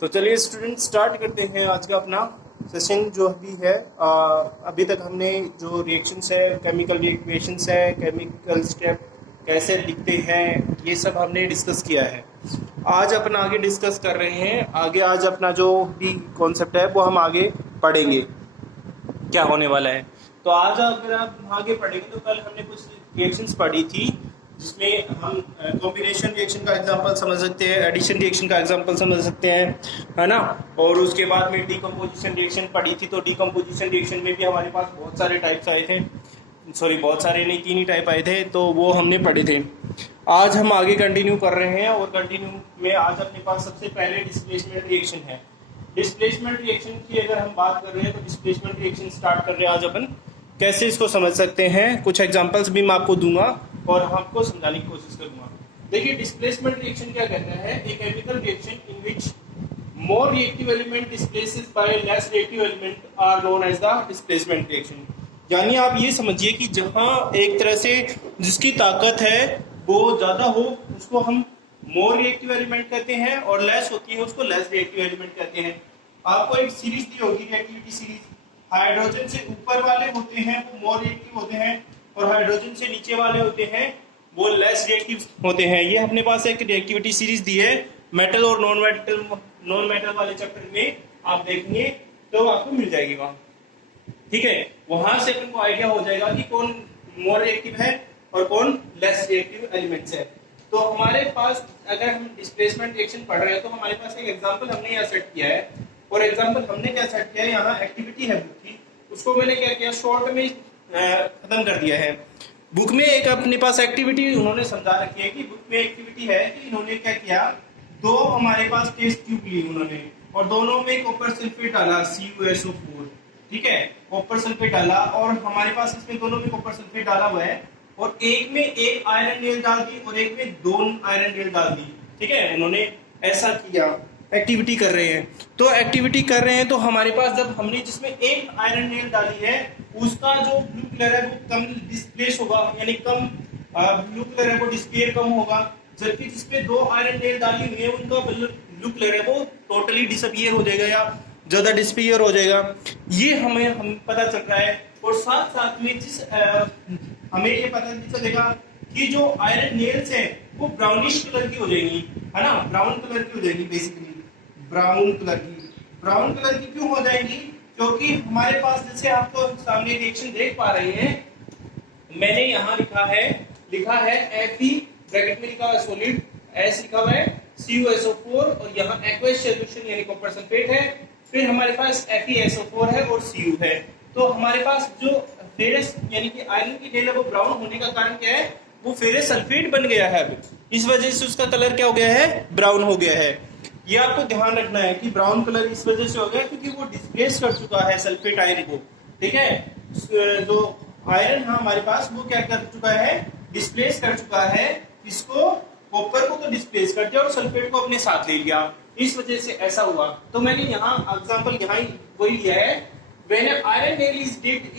तो चलिए student start करते हैं आज का अपना सेशन जो अभी है। अभी तक हमने जो रिएक्शंस है, केमिकल रिएक्शंस है, केमिकल स्टेप कैसे लिखते हैं, ये सब हमने डिस्कस किया है। आज अपन आगे डिस्कस कर रहे हैं। आगे आज अपना जो भी कॉन्सेप्ट है वो हम आगे पढ़ेंगे क्या होने वाला है। तो आज अगर आप आगे पढ़ेंगे तो कल हमने कुछ रिएक्शंस पढ़ी थी जिसमें हम कॉम्बिनेशन रिएक्शन का एग्जांपल समझ सकते हैं, एडिशन रिएक्शन का एग्जांपल समझ सकते हैं, है ना। और उसके बाद में डीकम्पोजिशन रिएक्शन पढ़ी थी। तो डीकम्पोजिशन रिएक्शन में भी हमारे पास बहुत सारे टाइप्स आए थे, सॉरी बहुत सारे नहीं, 3 ही टाइप आए थे, तो वो हमने पढ़े थे। आज हम आगे कंटिन्यू कर रहे हैं और कंटिन्यू में आज अपने पास सबसे पहले डिस्प्लेसमेंट रिएक्शन है। डिस्प्लेसमेंट रिएक्शन की अगर हम बात कर रहे हैं तो डिस्प्लेसमेंट रिएक्शन स्टार्ट कर रहे हैं। आज अपन कैसे इसको समझ सकते हैं, कुछ एग्जांपल्स भी मैं आपको दूंगा और आपको समझाने की कोशिश करूंगा। देखिए डिस्प्लेसमेंट रिएक्शन क्या कहता है, एक chemical reaction in which more reactive element displaces by less reactive element are known as the displacement reaction. यानी आप ये समझिए कि जहां एक तरह से जिसकी ताकत है वो ज्यादा हो उसको हम मोर रिएक्टिव एलिमेंट कहते हैं और लेस होती है उसको लेस रिएक्टिव एलिमेंट कहते हैं। आपको एक सीरीज दी होगी, रिएक्टिविटी सीरीज। हाइड्रोजन से ऊपर वाले होते हैं वो मोर रिएक्टिव होते हैं और हाइड्रोजन से नीचे वाले होते हैं वो लेस रिएक्टिव होते हैं। ये अपने पास एक रिएक्टिविटी सीरीज दी है मेटल और नॉन मेटल वाले चैप्टर में, आप देखेंगे तो आपको मिल जाएगी वहां। ठीक है, वहां से अपन को आइडिया हो जाएगा कि कौन मोर रिएक्टिव है और कौन लेस रिएक्टिव एलिमेंट्स है। तो हमारे पास अगर हम डिस्प्लेसमेंट रिएक्शन पढ़ रहे हैं तो हमारे पास एक एग्जांपल हमने यहाँ सेट किया है। और एग्जांपल हमने क्या सेट किया है, यहाँ एक्टिविटी है बुक की, उसको मैंने क्या किया शॉर्ट में खत्म कर दिया है। बुक में एक अपने पास एक्टिविटी उन्होंने समझा रखी है कि बुक में एक्टिविटी है कि इन्होंने क्या किया, दो हमारे पास टेस्ट ट्यूब ली उन्होंने और दोनों में कॉपर सल्फेट डाला CuSO4। ठीक है, कॉपर सल्फेट डाला और हमारे पास इसमें दोनों में कॉपर सल्फेट डाला हुआ है और एक में एक आयरन नेल डाल दी और एक में 2 आयरन नेल डाल दी। ठीक है, उन्होंने ऐसा किया, एक्टिविटी कर रहे हैं। तो एक्टिविटी कर रहे हैं तो हमारे पास जब हमने जिसमें एक आयरन नेल डाली है उसका जो ब्लू कलर है वो कम डिस्प्लेस होगा, यानी कम ब्लू कलर है वो डिस्पेयर कम होगा, जबकि जिसमें 2 आयरन नेल डाली हुई है उनका ब्लू कलर है वो टोटली डिसअपियर हो जाएगा या ज्यादा डिस्पेयर हो जाएगा। ये हम पता चल रहा है। और साथ साथ में जिस हमें ये पता भी चलेगा कि जो आयरन नेल्स है वो ब्राउनिश कलर की हो जाएंगी, है ना, ब्राउन कलर की हो जाएगी, बेसिकली ब्राउन कलर की। ब्राउन कलर की क्यों हो जाएगी, क्योंकि हमारे पास जैसे आपको सामने रिएक्शन देख पा रहे हैं, मैंने यहाँ लिखा है Fe ब्रैकेट में लिखा है सॉलिड, S लिखा हुआ है, CuSO4 और यहाँ एक्वस सॉल्यूशन यानी कॉपर सल्फेट है, फिर हमारे पास FeSO4 है और Cu है। तो हमारे पास जो फेरस यानी कि आयरन की नेल है वो ब्राउन होने का कारण क्या है, वो फेरस सल्फेट बन गया है, इस वजह से उसका कलर क्या हो गया है, ब्राउन हो गया है। ये आपको ध्यान रखना है कि ब्राउन कलर इस वजह से हो गया क्योंकि वो डिस्प्लेस कर चुका है सल्फेट आयरन को। ठीक है, जो आयरन है हमारे पास वो क्या कर चुका है, डिस्प्लेस कर चुका है, इसको कॉपर को तो डिस्प्लेस कर दिया और सल्फेट को अपने साथ ले लिया, इस वजह से ऐसा हुआ। तो मैंने यहाँ एग्जांपल यहाँ वही लिया है, when iron nail is dipped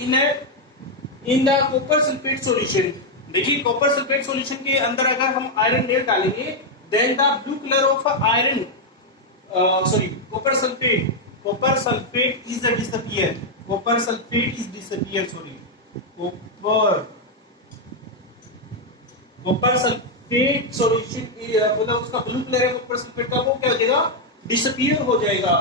in the copper sulphate solution. देखिए कॉपर सल्फेट सॉल्यूशन के अंदर अगर हम आयरन नेल डालेंगे then the blue colour of iron copper sulfate is disappear, copper sulfate is disappear, copper sulfate solution मतलब उसका blue colour है copper sulphate का, वो क्या हो जाएगा, डिसअपियर हो जाएगा।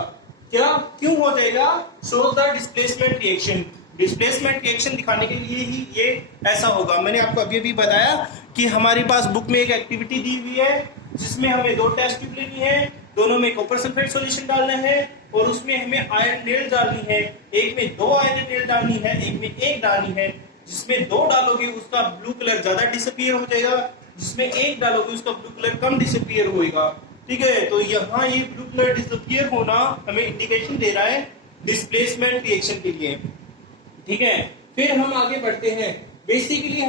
क्या क्यों हो जाएगा, show the displacement reaction. Displacement reaction दिखाने के लिए ही ये ऐसा होगा। मैंने आपको अभी भी बताया कि हमारे पास बुक में एक एक्टिविटी दी हुई है जिसमें हमें 2 टेस्ट ट्यूब लेनी है, दोनों में कॉपर सल्फेट सॉल्यूशन डालना है और उसमें हमें आयरन नेल डालनी है, एक में 2 आयरन नेल डालनी है, एक में 1 डालनी है। जिसमें 2 डालोगे उसका ब्लू कलर ज्यादा डिसअपियर हो जाएगा, जिसमें 1 डालोगे उसका ब्लू कलर कम डिसअपियर होएगा। ठीक है, तो यहाँ ये ब्लू कलर डिसअपियर होना हमें इंडिकेशन दे रहा है डिस्प्लेसमेंट रिएक्शन के लिए। ठीक है, फिर हम आगे बढ़ते हैं। Basically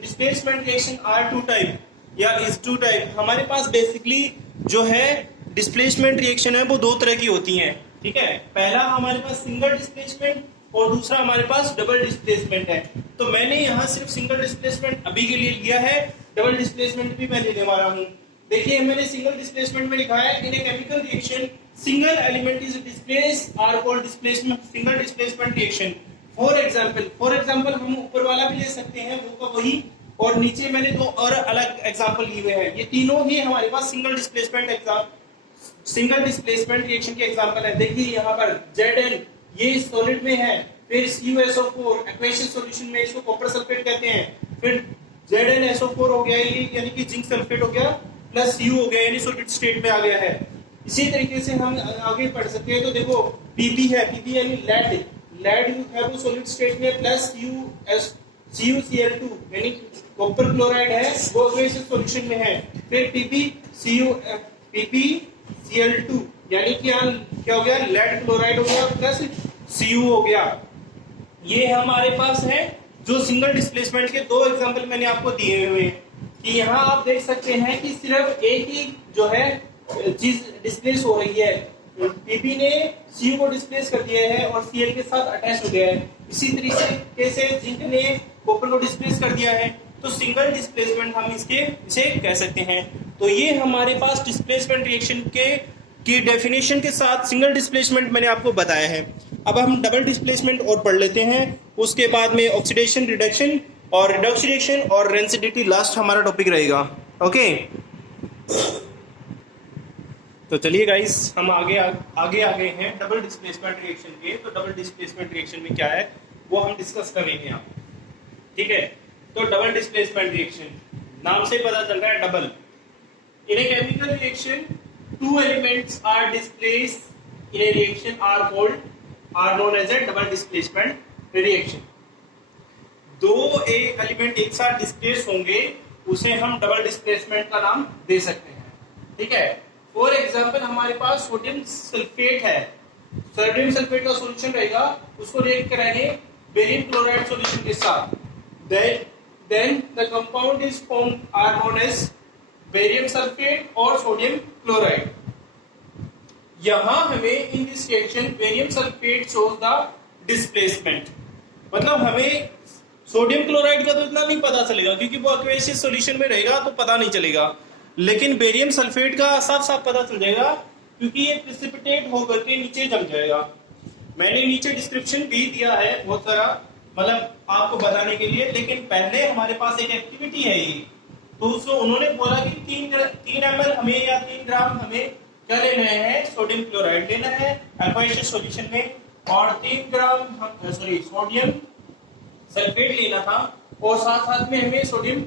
displacement reaction are 2 type या इज 2 टाइप। हमारे पास बेसिकली जो है डिस्प्लेसमेंट रिएक्शन है वो 2 तरह की होती हैं। ठीक है, पहला हमारे पास सिंगल डिस्प्लेसमेंट और दूसरा हमारे पास डबल डिस्प्लेसमेंट है। तो मैंने यहाँ सिर्फ सिंगल डिस्प्लेसमेंट अभी के लिए लिया है, डबल डिस्प्लेसमेंट भी मैं लेने वाला हूँ। देखिए मैंने सिंगल डिस्प्लेसमेंट में लिखा है, in a chemical reaction single element is displace are called displacement single displacement reaction. For example हम ऊपर वाला भी ले सकते हैं वो का वही, और नीचे मैंने दो और अलग एग्जांपल लिए हुए हैं। ये तीनों ही हमारे पास सिंगल डिस्प्लेसमेंट रिएक्शन के एग्जांपल है। देखिए यहाँ पर Zn ये सॉलिड में है, फिर CuSO4 एक्वेशियस सॉल्यूशन में इसको कॉपर सल्फेट कहते हैं, फिर ZnSO4 हो गया ये यानी कि जिंक सल्फेट हो गया, प्लस Cu हो गया यानी सॉलिड स्टेट में आ गया है। इसी तरीके से हम आगे पढ़ सकते हैं। तो देखो Pp है, Pp यानी लेड है वो सॉलिड स्टेट में, प्लस CuCl2 यानी कॉपर क्लोराइड है वो एक्वेशियस सॉल्यूशन में है, फिर PpCl2 यानी कि क्या हो गया, लेड क्लोराइड हो गया प्लस Cu हो गया। ये हमारे पास है जो सिंगल डिस्प्लेसमेंट के दो एग्जांपल मैंने आपको दिए हुए हैं कि यहाँ आप देख सकते हैं कि सिर्फ एक ही जो है चीज डिस्प्लेस हो रही है। Pp ने Cu को डिस्प्लेस कर दिया है और Cl के साथ अटैच हो गया है। इसी तरीके से जिंक ने कॉपर को डिस्प्लेस कर दिया है, तो सिंगल डिस्प्लेसमेंट हम इसे कह सकते हैं। तो ये हमारे पास डिस्प्लेसमेंट रिएक्शन की डेफिनेशन के साथ सिंगल डिस्प्लेसमेंट मैंने आपको बताया है। अब हम डबल डिस्प्लेसमेंट और पढ़ लेते हैं, उसके बाद में ऑक्सीडेशन रिडक्शन और रिडक्शन रिएक्शन और रेंसिडिटी लास्ट हमारा टॉपिक रहेगा। ओके तो चलिए गाइस हम आगे आ गए हैं डबल डिस्प्लेसमेंट रिएक्शन के। तो डबल डिस्प्लेसमेंट रिएक्शन में क्या है वो हम डिस्कस करेंगे यहाँ, ठीक है। तो डबल डिस्प्लेसमेंट रिएक्शन नाम से पता चल रहा है double. In a chemical reaction two elements are displaced in a reaction are known as a double displacement reaction। दो एलिमेंट एक साथ डिस्प्लेस होंगे उसे हम डबल डिस्प्लेसमेंट का नाम दे सकते हैं, ठीक है। फॉर एग्जांपल हमारे पास सोडियम सल्फेट है, सोडियम सल्फेट का सॉल्यूशन रहेगा, उसको रिएक्ट कराएंगे बेरियम क्लोराइड सॉल्यूशन के साथ, then the compound is formed are known as barium sulphate और सोडियम क्लोराइड। यहां हमें in this reaction barium sulphate shows the displacement, मतलब हमें सोडियम क्लोराइड का तो इतना नहीं पता चलेगा क्योंकि वो एक्वेशियस सॉल्यूशन में रहेगा तो पता नहीं चलेगा, लेकिन बेरियम सल्फेट का साफ साफ पता चल जाएगा क्योंकि ये प्रेसिपिटेट होकर के नीचे जम जाएगा। मैंने नीचे डिस्क्रिप्शन भी दिया है बहुत सारा, मतलब आपको बताने के लिए, लेकिन पहले हमारे पास एक एक्टिविटी है ये, तो उसको उन्होंने बोला कि 3 ml हमें या 3 ग्राम हमें क्या लेना है, सोडियम क्लोराइड लेना है एक्वेशियस सॉल्यूशन में, और 3 ग्राम सोडियम सल्फेट लेना था, और साथ साथ में हमें सोडियम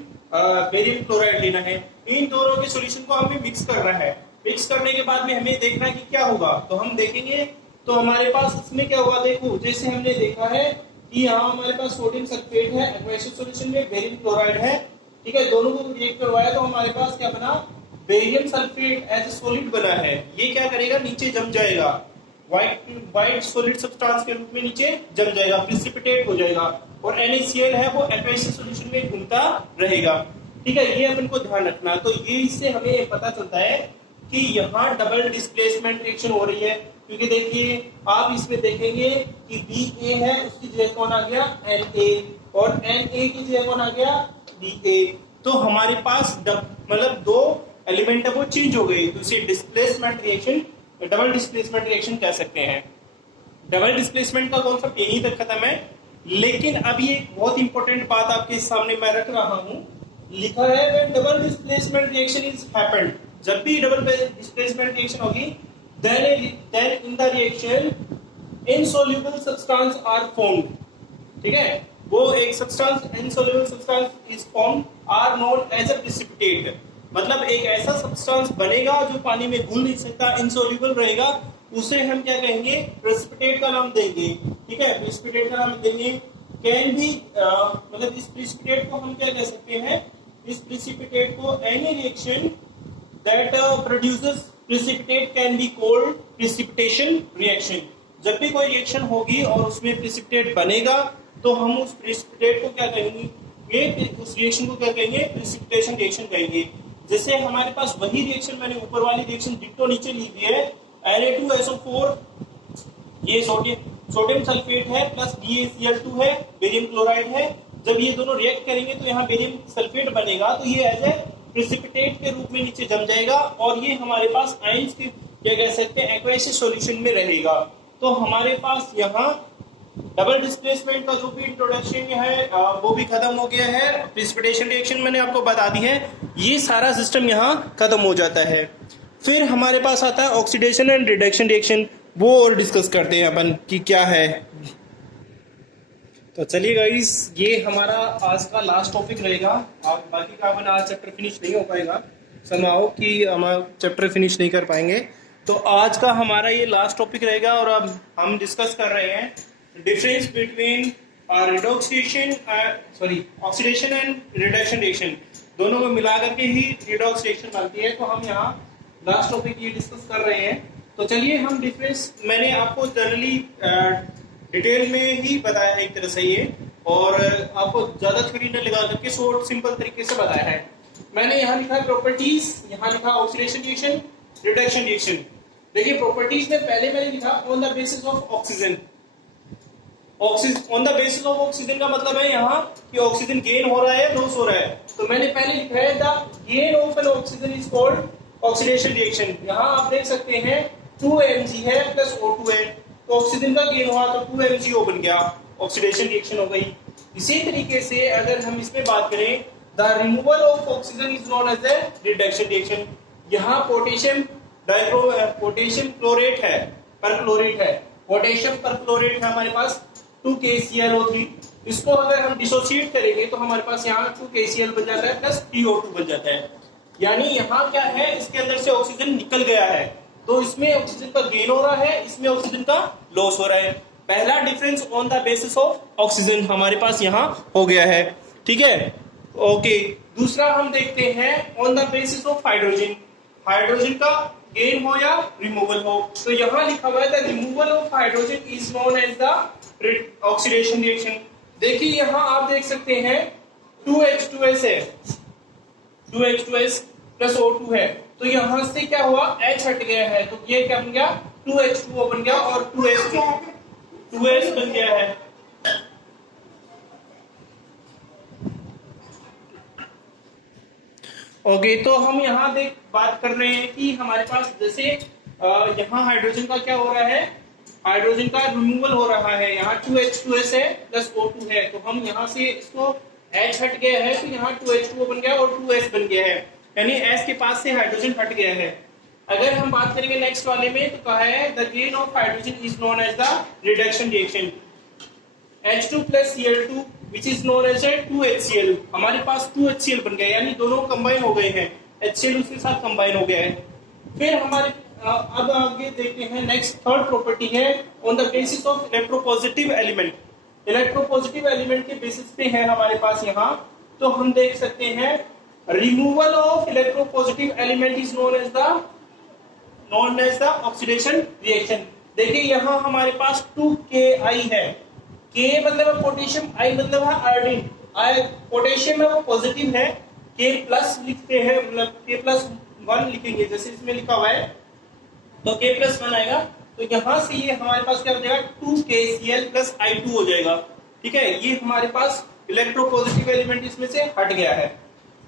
बेरियम क्लोराइड लेना है। इन दोनों के सॉल्यूशन को हमें मिक्स करना है। मिक्स करने के बाद में हमें देखना है कि क्या होगा, तो हम देखेंगे तो हमारे पास इसमें क्या होगा। देखो जैसे हमने देखा है कि यहाँ हमारे पास सोडियम सल्फेट है एक्वेशियस सॉल्यूशन में, बेरियम क्लोराइड है, ठीक है, दोनों को रिएक्ट करवाया तो हमारे पास क्या बना, barium sulphate as a solid बना है। ये क्या करेगा, नीचे जम जाएगा, व्हाइट सॉलिड सब्सटेंस के रूप में नीचे जम जाएगा, प्रेसिपिटेट हो जाएगा, और NaCl है वो एक्वेशियस सॉल्यूशन में घूमता रहेगा, ठीक है। ये अपन को ध्यान रखना। तो ये इससे हमें पता चलता है कि यहाँ डबल डिस्प्लेसमेंट रिएक्शन हो रही है, क्योंकि देखिए आप इसमें देखेंगे कि Ba है उसकी जगह कौन आ गया, Na, और Na की जगह कौन आ गया, Ba। तो हमारे पास मतलब दो एलिमेंट है वो चेंज हो गई, तो इसे displacement reaction, double displacement reaction कह सकते हैं। डबल डिस्प्लेसमेंट का कॉन्सेप्ट यहीं तक खत्म है, लेकिन अभी एक बहुत इंपॉर्टेंट बात आपके सामने मैं रख रहा हूं, लिखा है when double displacement reaction is happened, जब भी डबल डिस्प्लेसमेंट रिएक्शन होगी then in the reaction insoluble substance are formed, ठीक है। वो एक substance insoluble substance is formed are known as a precipitate, मतलब एक ऐसा सब्सटेंस बनेगा जो पानी में घुल नहीं सकता, insoluble रहेगा, उसे हम क्या कहेंगे, प्रेसिपिटेट का नाम देंगे, ठीक है। प्रेसिपिटेट का नाम देंगे। कैन भी मतलब इस प्रेसिपिटेट को हम क्या कह सकते हैं, इस प्रेसिपिटेट को any reaction that produces precipitate can be called precipitation reaction. जब भी कोई रिएक्शन होगी और उसमें प्रेसिपिटेट बनेगा तो हम उस प्रेसिपिटेट को क्या कहेंगे, उस रिएक्शन को क्या कहेंगे, प्रेसिपिटेशन रिएक्शन कहेंगे। जैसे हमारे पास वही रिएक्शन मैंने ऊपर वाली रिएक्शन डिट्टो नीचे ली हुई है, Na2SO4 ये सोडियम सल्फेट है प्लस BaCl2 है, बेरियम क्लोराइड है। जब ये दोनों रिएक्ट करेंगे तो यहाँ बेरियम सल्फेट बनेगा, तो ये एज ए प्रेसिपिटेट के रूप में नीचे जम जाएगा और ये हमारे पास आयंस की क्या कह सकते हैं एक्वेसियस सॉल्यूशन में रहेगा। तो हमारे पास यहाँ डबल डिस्प्लेसमेंट का जो भी इंट्रोडक्शन है वो भी खत्म हो गया है। प्रेसिपिटेशन रिएक्शन मैंने आपको बता दी है, ये सारा सिस्टम यहाँ खत्म हो जाता है। फिर हमारे पास आता है ऑक्सीडेशन एंड रिडक्शन रिएक्शन, वो और डिस्कस करते हैं अपन कि क्या है। तो चलिए गाइस, ये हमारा आज का लास्ट टॉपिक रहेगा। आप बाकी का अपन आज चैप्टर फिनिश नहीं हो पाएगा, समाओ कि हम चैप्टर फिनिश नहीं कर पाएंगे। तो आज का हमारा ये लास्ट टॉपिक रहेगा और अब हम डिस्कस कर रहे हैं difference between oxidation and reduction reaction, दोनों को मिला करके ही रिडॉक्स रिएक्शन बनती है। तो हम यहाँ लास्ट टॉपिक ये डिस्कस कर रहे हैं। तो चलिए हम डिफरेंस, मैंने आपको जनरली डिटेल में ही बताया है एक तरह से ये, और आपको ज्यादा थ्योरी न लगा करके शॉर्ट सिंपल तरीके से बताया है। मैंने यहाँ लिखा प्रॉपर्टीज, यहाँ लिखा ऑक्सीडेशन रिएक्शन, रिडक्शन रिएक्शन। देखिए प्रॉपर्टीज में पहले मैंने लिखा on the basis of oxygen. On the basis of oxygen का मतलब है यहाँ कि ऑक्सीजन गेन हो रहा है, लॉस हो रहा है। तो मैंने पहले लिखा है the gain of N oxygen is called oxidation reaction. यहाँ आप देख सकते हैं 2mg है प्लस O2 है, तो ऑक्सीजन का गेन हुआ तो 2mgO बन गया, ऑक्सीडेशन रिएक्शन हो गई। इसी तरीके से अगर हम इसमें बात करें, the removal of oxygen is known as a reduction reaction. यहाँ पोटेशियम क्लोरेट है, परक्लोरेट है, पोटेशियम परक्लोरेट है हमारे पास 2KClO3। इसको अगर हम डिसोसिएट करेंगे तो हमारे पास यहाँ 2KCl बन जाता है प्लस 3O2 बन जाता है। यानी यहाँ क्या है, इसके अंदर से ऑक्सीजन निकल गया है, तो इसमें ऑक्सीजन का गेन हो रहा है, इसमें ऑक्सीजन का लॉस हो रहा है। पहला difference on the basis of oxygen हमारे पास यहाँ हो गया है, ठीक है, ओके। दूसरा हम देखते हैं on the basis of hydrogen. Hydrogen का गेन हो या रिमूवल हो, तो यहाँ लिखा हुआ है the removal of hydrogen is known as the oxidation reaction. देखिए यहाँ आप देख सकते हैं 2H2S है, 2H2S प्लस O2 है, तो यहां से क्या हुआ, H हट गया है, तो ये क्या बन गया, 2H2O बन गया और 2S बन गया है। ओके, तो हम यहाँ बात कर रहे हैं कि हमारे पास जैसे यहाँ हाइड्रोजन का क्या हो रहा है, हाइड्रोजन का रिमूवल हो रहा है। यहाँ 2H2S है प्लस O2 है, तो हम यहाँ से इसको H हट गया है, तो यहाँ 2H2O बन गया और 2S बन गया है, यानी S के पास से हाइड्रोजन हट गया है। अगर हम बात करेंगे नेक्स्ट वाले में, तो कहा है the gain of hydrogen is known as the reduction reaction. H2 plus Cl2 which is known as 2HCl, हमारे पास 2HCl बन गया, यानी दोनों कंबाइन हो गए हैं, HCl उसके साथ कंबाइन हो गया है। फिर हमारे अब आगे देखते हैं नेक्स्ट थर्ड प्रॉपर्टी है on the basis of electropositive element. Electropositive element के बेसिस पे है हमारे पास यहाँ, तो हम देख सकते हैं removal of electropositive element is known as the oxidation reaction. देखिए यहाँ हमारे पास 2Ki है, K मतलब पोटेशियम, I मतलब है आयोडीन। पोटेशियम है वो पॉजिटिव है, K प्लस लिखते हैं, मतलब K प्लस 1 लिखेंगे, जैसे इसमें लिखा हुआ है, तो K प्लस 1 आएगा, तो यहाँ से ये हमारे पास क्या हो जाएगा, 2KCl प्लस I2 हो जाएगा, ठीक है। ये हमारे पास इलेक्ट्रोपॉजिटिव एलिमेंट इसमें से हट गया है।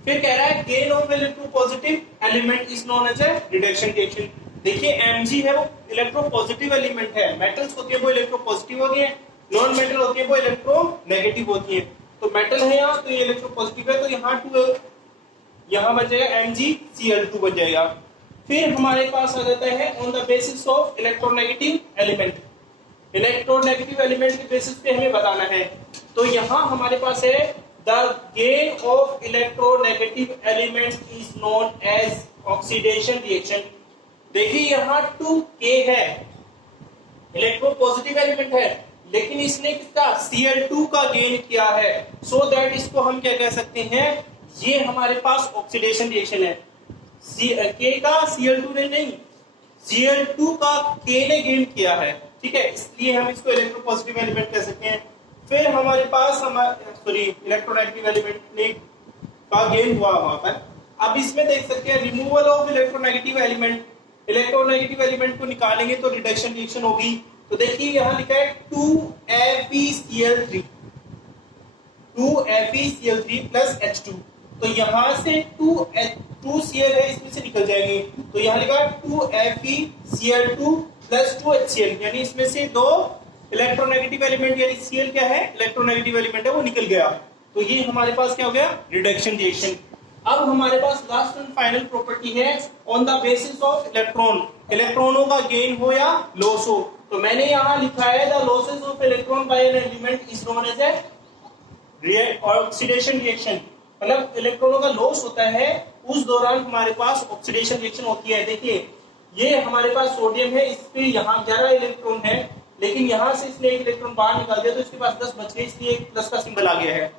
फिर कह रहा है gain of electropositive element is known as a reduction reaction. देखिए Mg है वो इलेक्ट्रोपॉजिटिव एलिमेंट है, मेटल्स होती है वो इलेक्ट्रोपॉजिटिव होती है, नॉन मेटल होती है वो इलेक्ट्रोनेगेटिव होती है। तो मेटल है यहाँ, तो ये इलेक्ट्रोपॉजिटिव है, तो यहाँ बन जाएगा MgCl2 बन जाएगा। फिर हमारे पास आ जाता है on the basis of electronegative element. Electronegative element के बेसिस पे हमें बताना है, तो यहाँ हमारे पास है the gain of electronegative element is known as oxidation reaction. देखिए यहाँ 2K है, इलेक्ट्रोपॉजिटिव एलिमेंट है, लेकिन इसने किसका, Cl2 का गेन किया है, सो दैट इसको हम क्या कह सकते हैं, ये हमारे पास ऑक्सीडेशन रिएक्शन है। K का Cl2 ने नहीं, Cl2 का K ने गेन किया है, ठीक है, इसलिए हम इसको इलेक्ट्रोपॉजिटिव एलिमेंट कह सकते हैं। फिर हमारे पास इलेक्ट्रोनेगेटिव एलिमेंट ने का गेन हुआ वहां पर। अब इसमें देख सकते हैं removal of electronegative element, electronegative element को निकालेंगे तो रिडक्शन रिएक्शन होगी। तो देखिए यहाँ लिखा है 2FeCl3 प्लस H2, तो यहाँ से 2Cl है, इसमें से निकल जाएंगे। तो यहाँ लिखा 2FeCl2 प्लस 2HCl, यानी इसमें से दो इलेक्ट्रोनेगेटिव एलिमेंट, यानी Cl क्या है, इलेक्ट्रोनेगेटिव एलिमेंट है, वो निकल गया। तो ये हमारे पास क्या हो गया, रिडक्शन रिएक्शन। अब हमारे पास लास्ट एंड फाइनल प्रॉपर्टी है on the basis of electron, इलेक्ट्रॉनों का गेन हो या लॉस हो। तो मैंने यहाँ लिखा है the losses of electron by an element is known as a oxidation reaction, मतलब इलेक्ट्रॉनों का लॉस होता है उस दौरान हमारे पास ऑक्सीडेशन रिएक्शन होती है। देखिए ये हमारे पास सोडियम है, इस पे यहाँ 11 इलेक्ट्रॉन है, लेकिन यहाँ से इसने एक इलेक्ट्रॉन बाहर निकाल दिया तो इसके पास 10 बच गए, इसलिए प्लस का सिंबल आ गया है।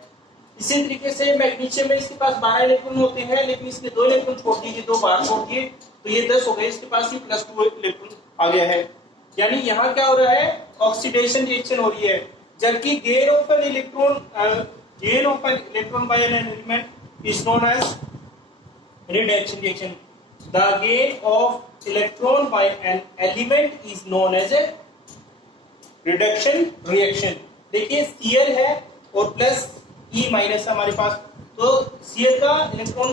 इसी तरीके से मैग्नीशियम में इसके पास 12 इलेक्ट्रॉन होते हैं, लेकिन इसके 2 इलेक्ट्रॉन छोड़ दिए, 2 बाहर छोड़ दिए, तो ये 10 हो गए, इसके पास ही प्लस 2 इलेक्ट्रॉन आ गया है। यानी यहाँ क्या हो रहा है, ऑक्सीडेशन रिएक्शन हो रही है। जबकि gain of an electron by an element is known as reduction reaction. The gain of electron by an element is known as a reduction reaction. देखिए Cl है और प्लस E माइनस हमारे पास, तो Cl का इलेक्ट्रॉन,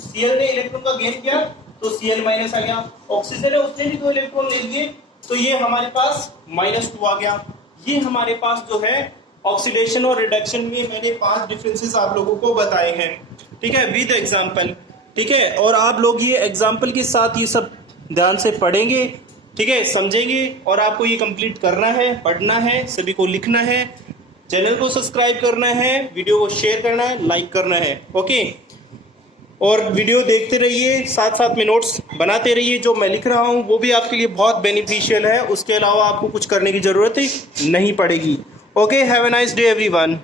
Cl ने electron का gain किया तो Cl माइनस आ गया। ऑक्सीजन है, उसने भी 2 इलेक्ट्रॉन ले लिए तो ये हमारे पास -2 आ गया। ये हमारे पास जो है ऑक्सीडेशन और रिडक्शन में मैंने 5 डिफरेंसेस आप लोगों को बताए हैं, ठीक है, विद एग्जांपल, ठीक है। और आप लोग ये एग्जांपल के साथ ये सब ध्यान से पढ़ेंगे, ठीक है, समझेंगे, और आपको ये कंप्लीट करना है, पढ़ना है, सभी को लिखना है, चैनल को सब्सक्राइब करना है, वीडियो को शेयर करना है, लाइक करना है, ओके। और वीडियो देखते रहिए, साथ साथ में नोट्स बनाते रहिए, जो मैं लिख रहा हूँ वो भी आपके लिए बहुत बेनिफिशियल है, उसके अलावा आपको कुछ करने की ज़रूरत ही नहीं पड़ेगी। Okay, have a nice day everyone.